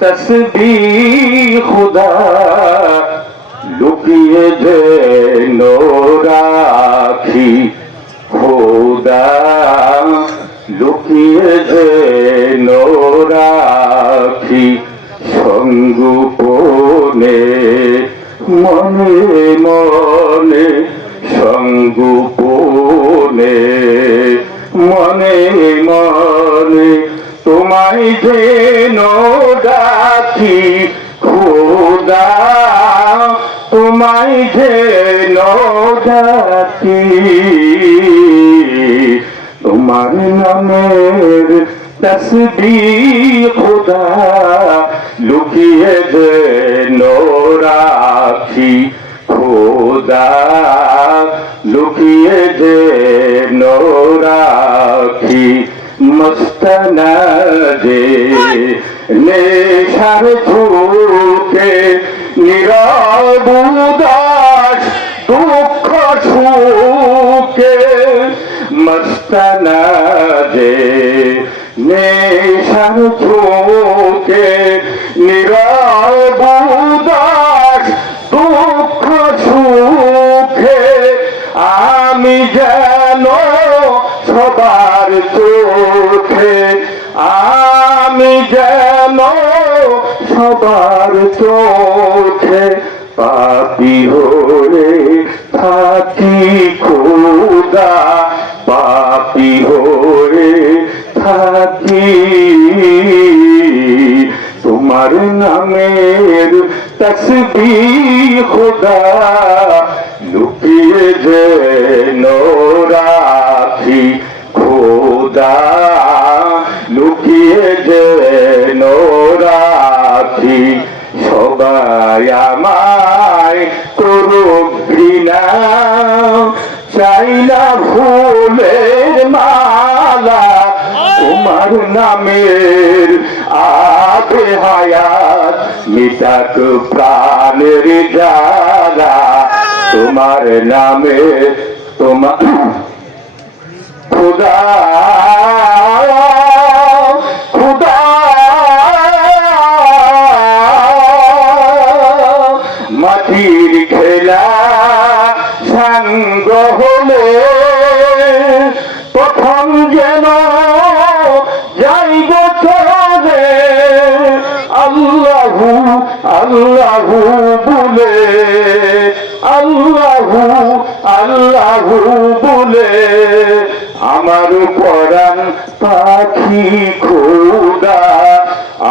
तस्बीह खुदा लुकिए जेन राखी खुदा लुकिए जेन राखी संगोपने मने मने संगोपने मने मने तुम्हारी जेन डाकी खुदा तुम्हारी जेन डाकी तुम्हार नामेर तस्बीह खुदा लुकिए जेन राखी खुदा लुकिए जेन राखी मस्तनाजे नेशार झुके নীরব উদাস দুঃখ সুখে মস্তনাজে নেশার ঝুঁকে নীরব উদাস দুঃখ সুখে আমি যেন সবার চোখে আমি যেন সবার চোখে পাপী হয়ে থাকি খোদা পাপী হয়ে থাকি তোমার নামের তসবিহ খোদা লুকিয়ে যেন রাখি খোদা লুকিয়ে যেন রাখি সবাই আমায় করুক ঘৃণা চাই না ফুলের মালা তোমার নামের আবে হায়াত মিটাক প্রাণের জ্বালা তোমার নামে তোমার খুদা খুদা মাটির খেলা সাঙ্গ হলে প্রথম যেন যাইব চলে আল্লাহু আল্লাহু বলে আল্লাহু আল্লাহু বলে আমার পরাণ পাখি খোদা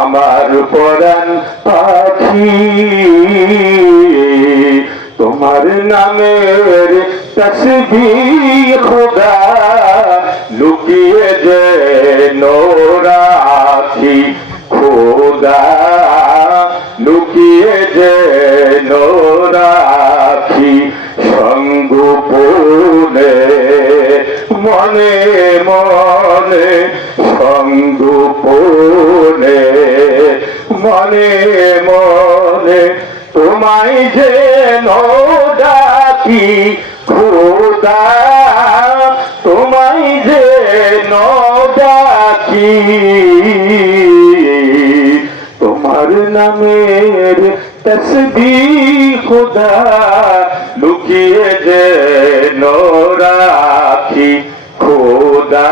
আমার পরাণ পাখি তোমার নামের তসবিহ খোদা লুকিয়ে যেন রাখি খোদা লুকিয়ে যেন রাখি সংগোপনে মনে মনে সংগোপনে মনে মনে তোমায় যেন ডাকি খোদা তোমায় যেন ডাকি তোমার নামের তসবিহ খোদা লুকিয়ে যেন রাখি খোদা